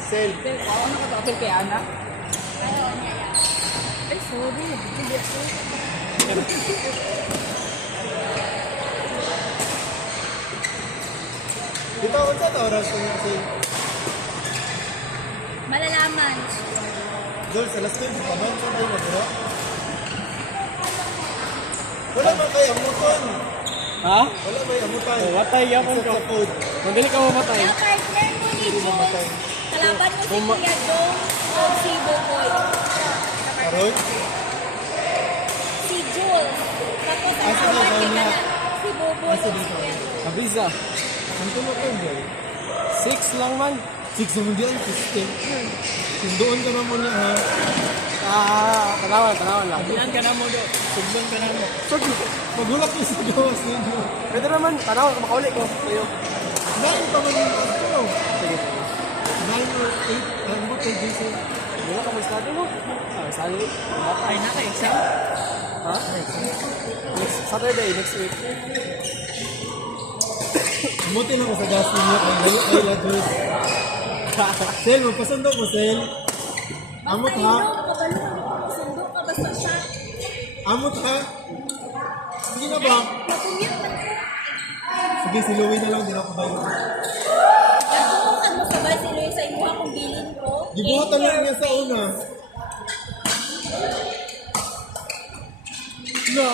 Sel. Ako nakatapil kay Ana. Ayaw niya yan. Ay, sorry. Hindi ako. Dito ako sa oras ko yung Sel. Malalaman. Dol, sa last time, paman sa tayo na bro. Wala man kayo amutan. Ha? Wala ba yung amutan? Oh, watay yapon Except ka. sa food. Mandali ka mamatay. Kaya partner mo ni Hindi Jules. mamatay. Kalaban mo si Kuya Dong o si Boboy. Karoon? Si Jules. Tapos ang sige, kalaban sige. ka na. Si Boboy o si sige. Kuya Dong. Abisa. Ang tulog ko yun. 6 lang man. 6 naman diyan, 16. Kung doon ka naman niya ha. Tanawan lang. Ilan ka na mo do? Sugbon ka na mo. Magulat ko sa gawas ninyo. Pwede naman, tanawan, makauli ko. Tuyo. 9 pa man yung ako. Sige. 9 or 8. Ano ba kay Jason? Hindi ka mag-study mo? Sali. Ay, naka-exam? Ha? Next Saturday, next week. Buti na ko sa gas ninyo kay Ladros. Sel, magpasundo mo, Sel. Amot ha? Kabalo mo. Sundo ka basta siya. Amot ha? Sige na ba? Matumiyot na ko. Sige, si Louie na lang, di na ako bayo. Nagtutukan mo sabay si Luis sa imuha kung bilin ko. Gibuhatan lang niya sa una. No.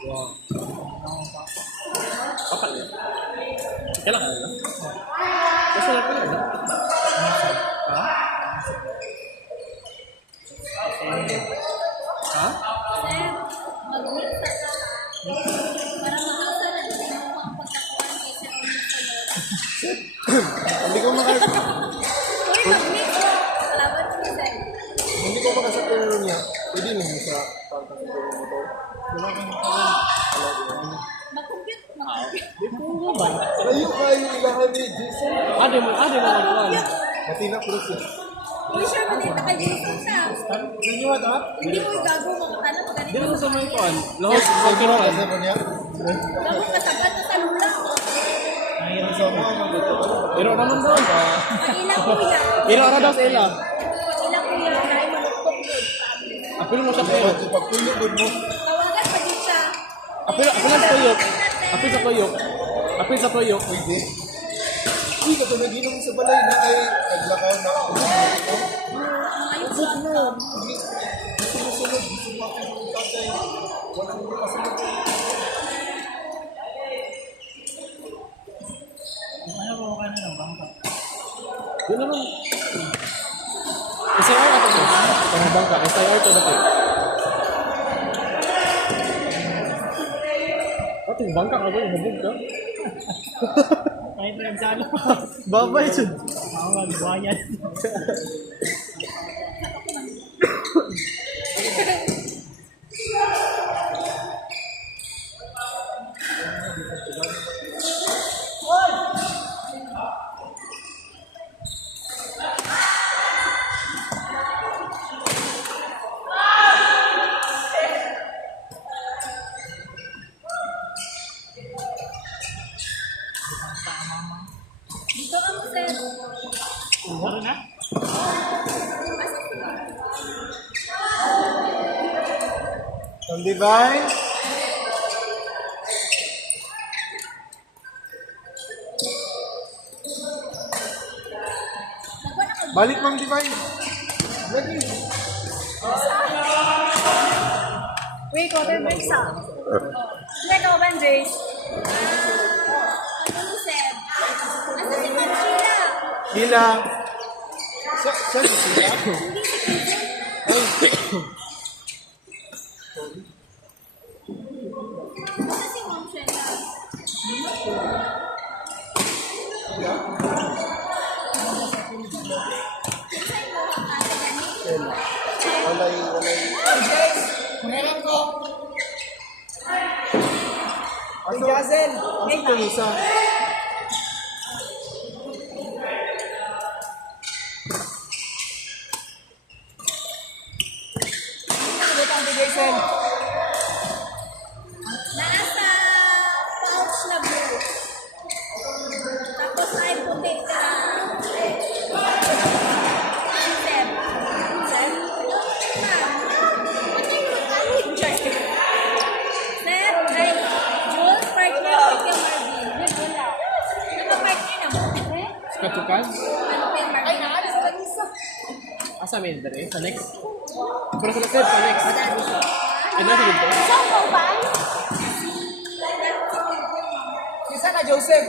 Wow. Bakal ya? Kailangan na. Kasi lang pala. Ha? Ha? Sir, mag-mix na ka. Para makasa na din mo ang pagkakuan kay Sir Omid sa'yo. Hindi ko maka... Uy, mag-mix mo. Kalaban mo ni Sir. Hindi ko makasapero niya. Pwede naman sa pagkasapero mo to. Wala kang Mag-compute. Mag-compute. Di po nga ba? Layo kayo ilahan ni Jason. Ade mo magkuhan. Pati na po siya. Uy, sure, madita ka Jason sa. Sino ha? Hindi mo igago mga tanong pag Di mo ganito. sa may kuhan. Lahos sa kinuhan. Kasapero niya. Gago katapat na sa lula. Ang sa mga magdito. Pero naman daw. Pag-ilang kuya. Pero ara daw sa ila. Pag-ilang kuya. Kaya maluktok yun. Apil mo siya Kaya tuyo. kung pagpulog mo, Tawagan pa din siya. Apil lang sa tuyo. Apil sa tuyo. Apil sa tuyo. pwede. Hindi ka ito naginom sa balay na ay naglakaw na ako. Ayun sa ano. Sumusunod. Gusto mo ako yung tatay. Wala mo kasunod. Ano ba ka na ng bangka? Yun naman. Kasi ako ito. Panabang ka. Kasi ako ito dati. Ate, bangka ka ba? Hubog ka? Kahit na nagsalo. Babay siya. Ako magbayan. Dito ka mo, Sir. Ano na? Ang divine. Nagwan ako. Balik mang divine. Lagi. Wait, quarter break sa. Let open, Jace. Ano mo, Sir? Asa si Ma'am Sheila? Hila. Siya si Sila. Hindi si Quincy. Ay. Asa si Ma'am Sheila? Saan mo ang ate gani? Walay. Meron ko! Aso, aso ito isa. Jason. Nasa pouch na blue. Tapos ay puti na. Seb. Seb? Seb, ay Jules, partner ko kay Marvin. Wala. Ano partner na mo? Katukan? Ano kay Marvin? Ay, naalis sa isa. Asa may dere? Sa next? Pero sa next, sa next. Ay, nasa dito. Saan mo ba? Isa ka, Joseph.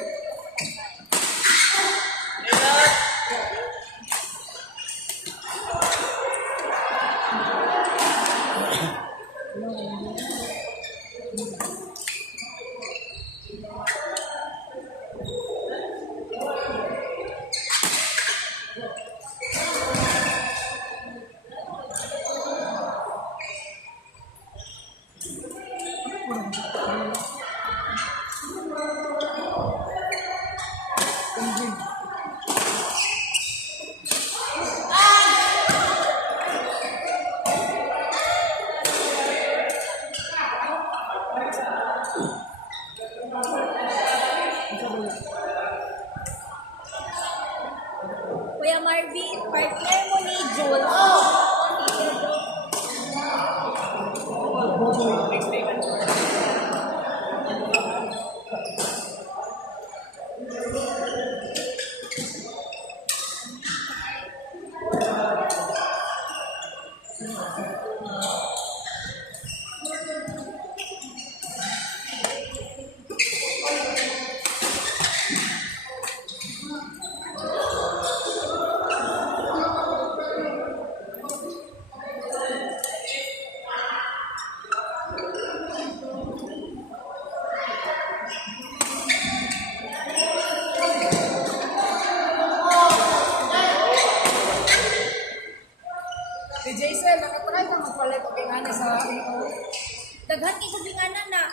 Kuya Marvin, partner mo ni Jules. Si Jason, nakatry ka magpalit o kingana sa ito. Daghan kay kubinganan na.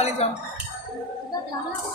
Valenzuela. Iba lang ako